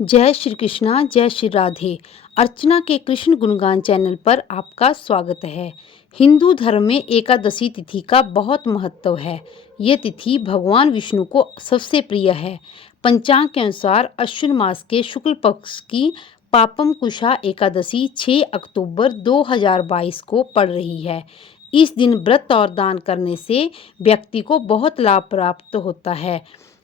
जय श्री कृष्णा, जय श्री राधे। अर्चना के कृष्ण गुणगान चैनल पर आपका स्वागत है। हिंदू धर्म में एकादशी तिथि का बहुत महत्व है। ये तिथि भगवान विष्णु को सबसे प्रिय है। पंचांग के अनुसार अश्विन मास के शुक्ल पक्ष की पापम कुशा एकादशी 6 अक्टूबर 2022 को पड़ रही है। इस दिन व्रत और दान करने से व्यक्ति को बहुत लाभ प्राप्त होता है।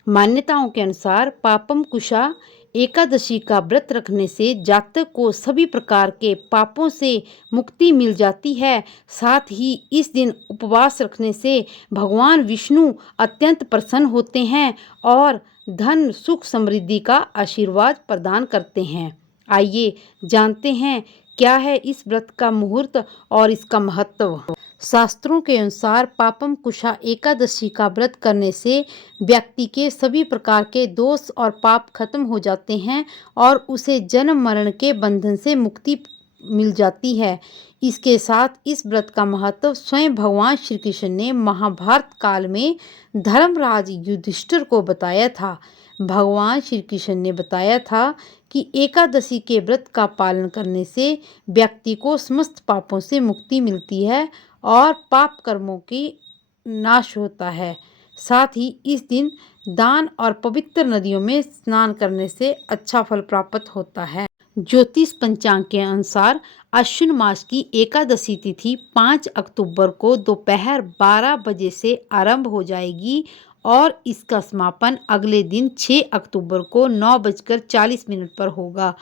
मान्यताओं के अनुसार पापम कुशा एकादशी का व्रत रखने से जातक को सभी प्रकार के पापों से मुक्ति मिल जाती है। साथ ही इस दिन उपवास रखने से भगवान विष्णु अत्यंत प्रसन्न होते हैं और धन सुख समृद्धि का आशीर्वाद प्रदान करते हैं। आइए जानते हैं क्या है इस व्रत का मुहूर्त और इसका महत्व। शास्त्रों के अनुसार पापम कुशा एकादशी का व्रत करने से व्यक्ति के सभी प्रकार के दोष और पाप खत्म हो जाते हैं और उसे जन्म मरण के बंधन से मुक्ति मिल जाती है। इसके साथ इस व्रत का महत्व स्वयं भगवान श्री कृष्ण ने महाभारत काल में धर्मराज युधिष्ठिर को बताया था। भगवान श्री कृष्ण ने बताया था कि एकादशी के व्रत का पालन करने से व्यक्ति को समस्त पापों से मुक्ति मिलती है और पाप कर्मों की नाश होता है। साथ ही इस दिन दान और पवित्र नदियों में स्नान करने से अच्छा फल प्राप्त होता है। ज्योतिष पंचांग के अनुसार अश्विन मास की एकादशी तिथि 5 अक्टूबर को दोपहर 12 बजे से आरंभ हो जाएगी और इसका समापन अगले दिन 6 अक्टूबर को 9:40 पर होगा।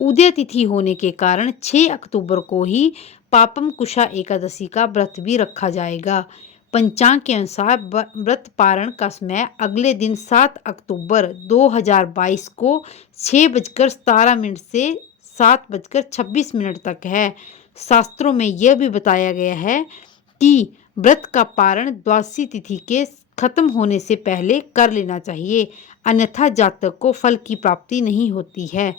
उदय तिथि होने के कारण 6 अक्टूबर को ही पापम कुशा एकादशी का व्रत भी रखा जाएगा। पंचांग के अनुसार व्रत पारण का समय अगले दिन 7 अक्टूबर 2022 को 6:17 से 7:26 तक है। शास्त्रों में यह भी बताया गया है कि व्रत का पारण द्वादशी तिथि के खत्म होने से पहले कर लेना चाहिए, अन्यथा जातक को फल की प्राप्ति नहीं होती है।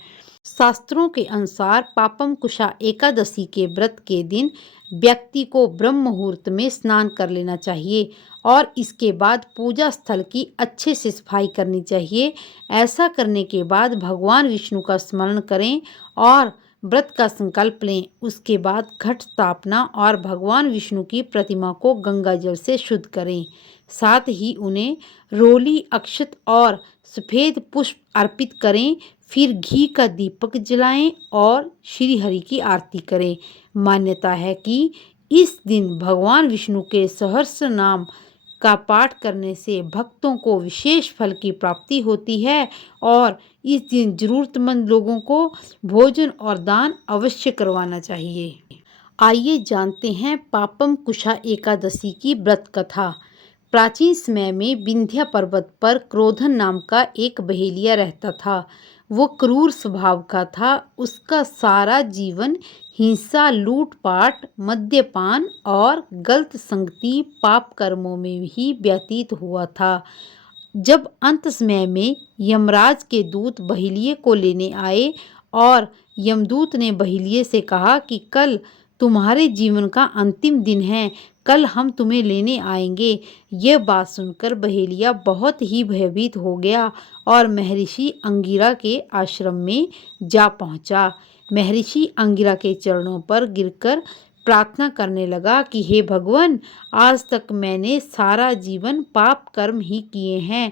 शास्त्रों के अनुसार पापम कुशा एकादशी के व्रत के दिन व्यक्ति को ब्रह्म मुहूर्त में स्नान कर लेना चाहिए और इसके बाद पूजा स्थल की अच्छे से सफाई करनी चाहिए। ऐसा करने के बाद भगवान विष्णु का स्मरण करें और व्रत का संकल्प लें। उसके बाद घट स्थापना और भगवान विष्णु की प्रतिमा को गंगा जल से शुद्ध करें। साथ ही उन्हें रोली, अक्षत और सफ़ेद पुष्प अर्पित करें। फिर घी का दीपक जलाएं और श्री हरि की आरती करें। मान्यता है कि इस दिन भगवान विष्णु के सहस्र नाम का पाठ करने से भक्तों को विशेष फल की प्राप्ति होती है और इस दिन जरूरतमंद लोगों को भोजन और दान अवश्य करवाना चाहिए। आइए जानते हैं पापम कुशा एकादशी की व्रत कथा। प्राचीन समय में विंध्य पर्वत पर क्रोधन नाम का एक बहेलिया रहता था। वो क्रूर स्वभाव का था। उसका सारा जीवन हिंसा, लूटपाट, मद्यपान और गलत संगति, पाप कर्मों में ही व्यतीत हुआ था। जब अंत समय में यमराज के दूत बहेलिये को लेने आए और यमदूत ने बहेलिये से कहा कि कल तुम्हारे जीवन का अंतिम दिन है, कल हम तुम्हें लेने आएंगे। यह बात सुनकर बहेलिया बहुत ही भयभीत हो गया और महर्षि अंगिरा के आश्रम में जा पहुंचा। महर्षि अंगिरा के चरणों पर गिरकर प्रार्थना करने लगा कि हे भगवान, आज तक मैंने सारा जीवन पाप कर्म ही किए हैं।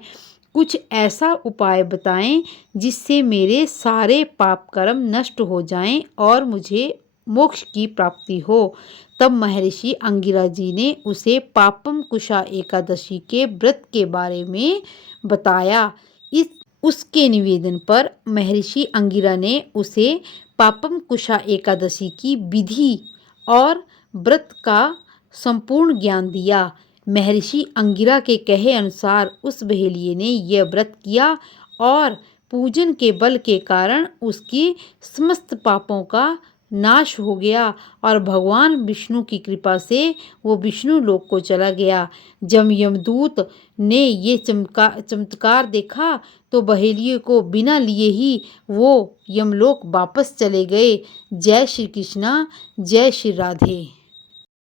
कुछ ऐसा उपाय बताएं जिससे मेरे सारे पाप कर्म नष्ट हो जाएं और मुझे मोक्ष की प्राप्ति हो। तब महर्षि अंगिरा जी ने उसे पापम कुशा एकादशी के व्रत के बारे में बताया। उसके निवेदन पर महर्षि अंगिरा ने उसे पापम कुशा एकादशी की विधि और व्रत का संपूर्ण ज्ञान दिया। महर्षि अंगिरा के कहे अनुसार उस बहेलिये ने यह व्रत किया और पूजन के बल के कारण उसकी समस्त पापों का नाश हो गया और भगवान विष्णु की कृपा से वो विष्णु लोक को चला गया। जब यमदूत ने ये चमत्कार देखा तो बहेलिये को बिना लिए ही वो यमलोक वापस चले गए। जय श्री कृष्णा, जय श्री राधे।